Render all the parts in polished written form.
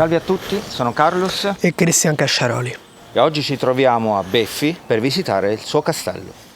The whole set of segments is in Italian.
Salve a tutti, sono Carlos e Cristian Casciaroli. e oggi ci troviamo a Beffi per visitare il suo castello.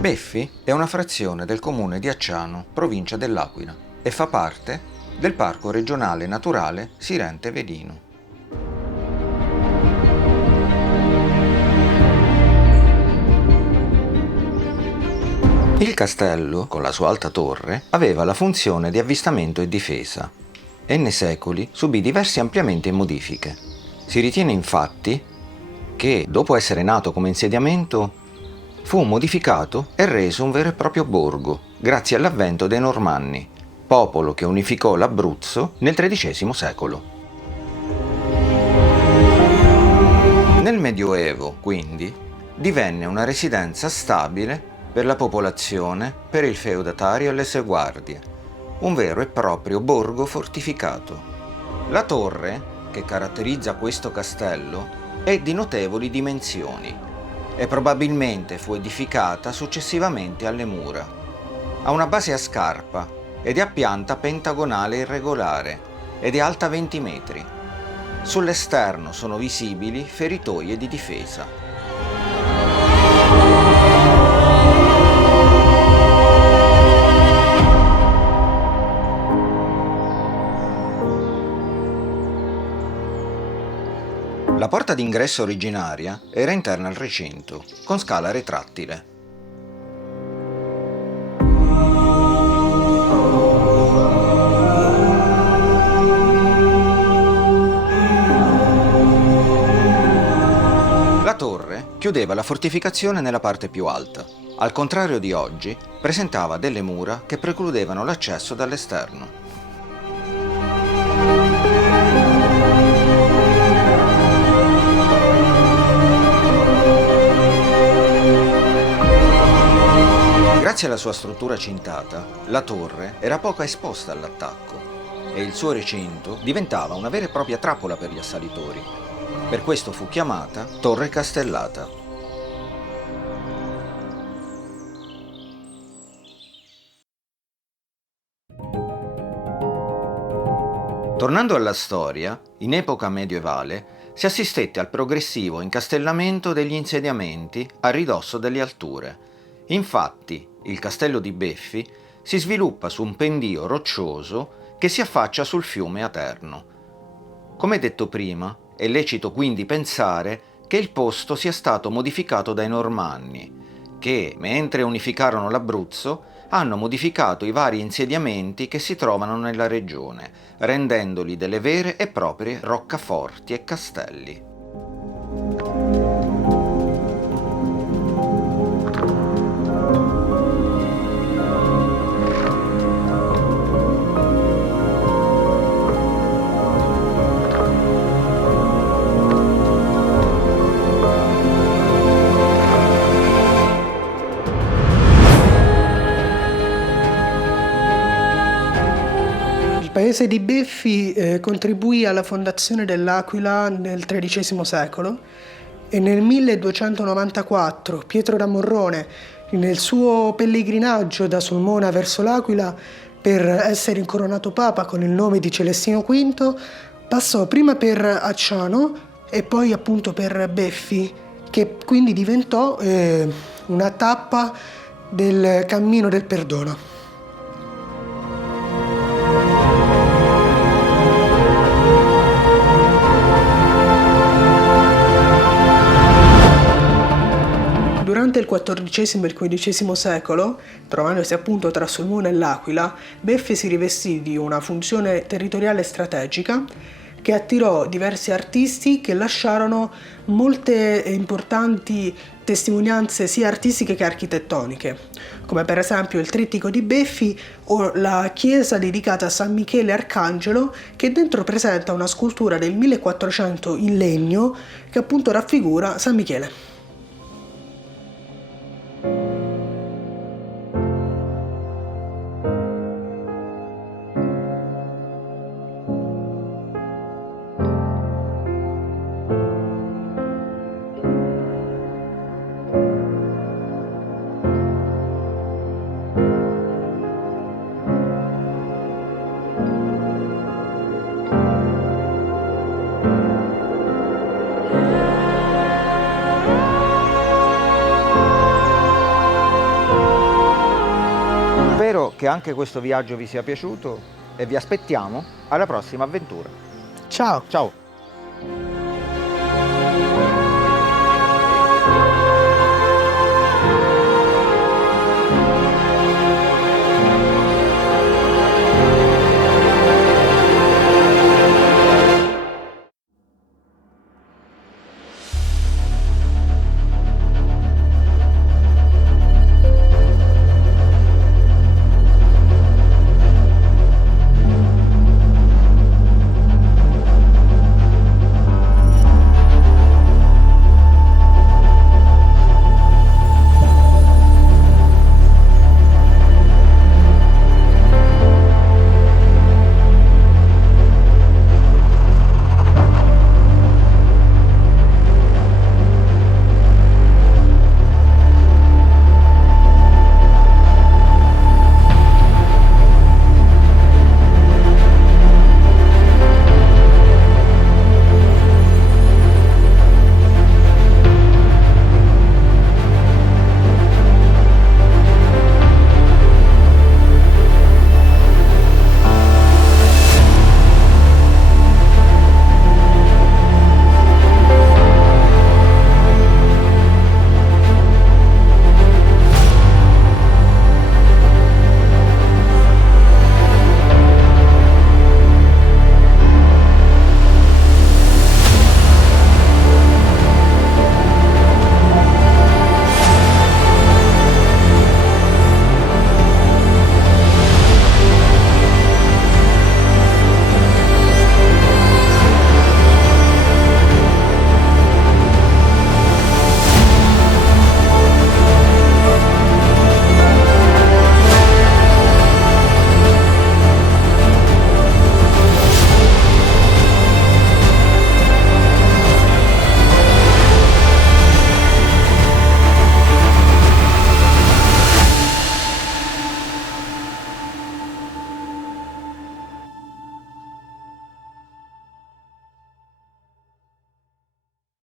Beffi è una frazione del comune di Acciano, provincia dell'Aquila, e fa parte del Parco regionale naturale Sirente-Velino. Il castello, con la sua alta torre, aveva la funzione di avvistamento e difesa e nei secoli subì diversi ampliamenti e modifiche. Si ritiene infatti che, dopo essere nato come insediamento, fu modificato e reso un vero e proprio borgo, grazie all'avvento dei Normanni, popolo che unificò l'Abruzzo nel XIII secolo. Nel Medioevo, quindi, divenne una residenza stabile per la popolazione, per il feudatario e le sue guardie, un vero e proprio borgo fortificato. La torre, che caratterizza questo castello, è di notevoli dimensioni e probabilmente fu edificata successivamente alle mura. Ha una base a scarpa ed è a pianta pentagonale irregolare ed è alta 20 metri. Sull'esterno sono visibili feritoie di difesa. La porta d'ingresso originaria era interna al recinto, con scala retrattile. La torre chiudeva la fortificazione nella parte più alta. Al contrario di oggi, presentava delle mura che precludevano l'accesso dall'esterno. Grazie alla sua struttura cintata, la torre era poco esposta all'attacco e il suo recinto diventava una vera e propria trappola per gli assalitori. Per questo fu chiamata Torre Castellata. Tornando alla storia, in epoca medievale si assistette al progressivo incastellamento degli insediamenti a ridosso delle alture. Infatti, il castello di Beffi si sviluppa su un pendio roccioso che si affaccia sul fiume Aterno. Come detto prima, è lecito quindi pensare che il posto sia stato modificato dai Normanni, che, mentre unificarono l'Abruzzo, hanno modificato i vari insediamenti che si trovano nella regione, rendendoli delle vere e proprie roccaforti e castelli. Il paese di Beffi contribuì alla fondazione dell'Aquila nel XIII secolo e nel 1294 Pietro da Morrone, nel suo pellegrinaggio da Sulmona verso l'Aquila per essere incoronato papa con il nome di Celestino V, passò prima per Acciano e poi appunto per Beffi, che quindi diventò una tappa del cammino del perdono. Durante il XIV e il XV secolo, trovandosi appunto tra Sulmona e l'Aquila, Beffi si rivestì di una funzione territoriale strategica che attirò diversi artisti che lasciarono molte importanti testimonianze sia artistiche che architettoniche, come per esempio il Trittico di Beffi o la chiesa dedicata a San Michele Arcangelo, che dentro presenta una scultura del 1400 in legno che appunto raffigura San Michele. Spero che anche questo viaggio vi sia piaciuto e vi aspettiamo alla prossima avventura. Ciao! Ciao!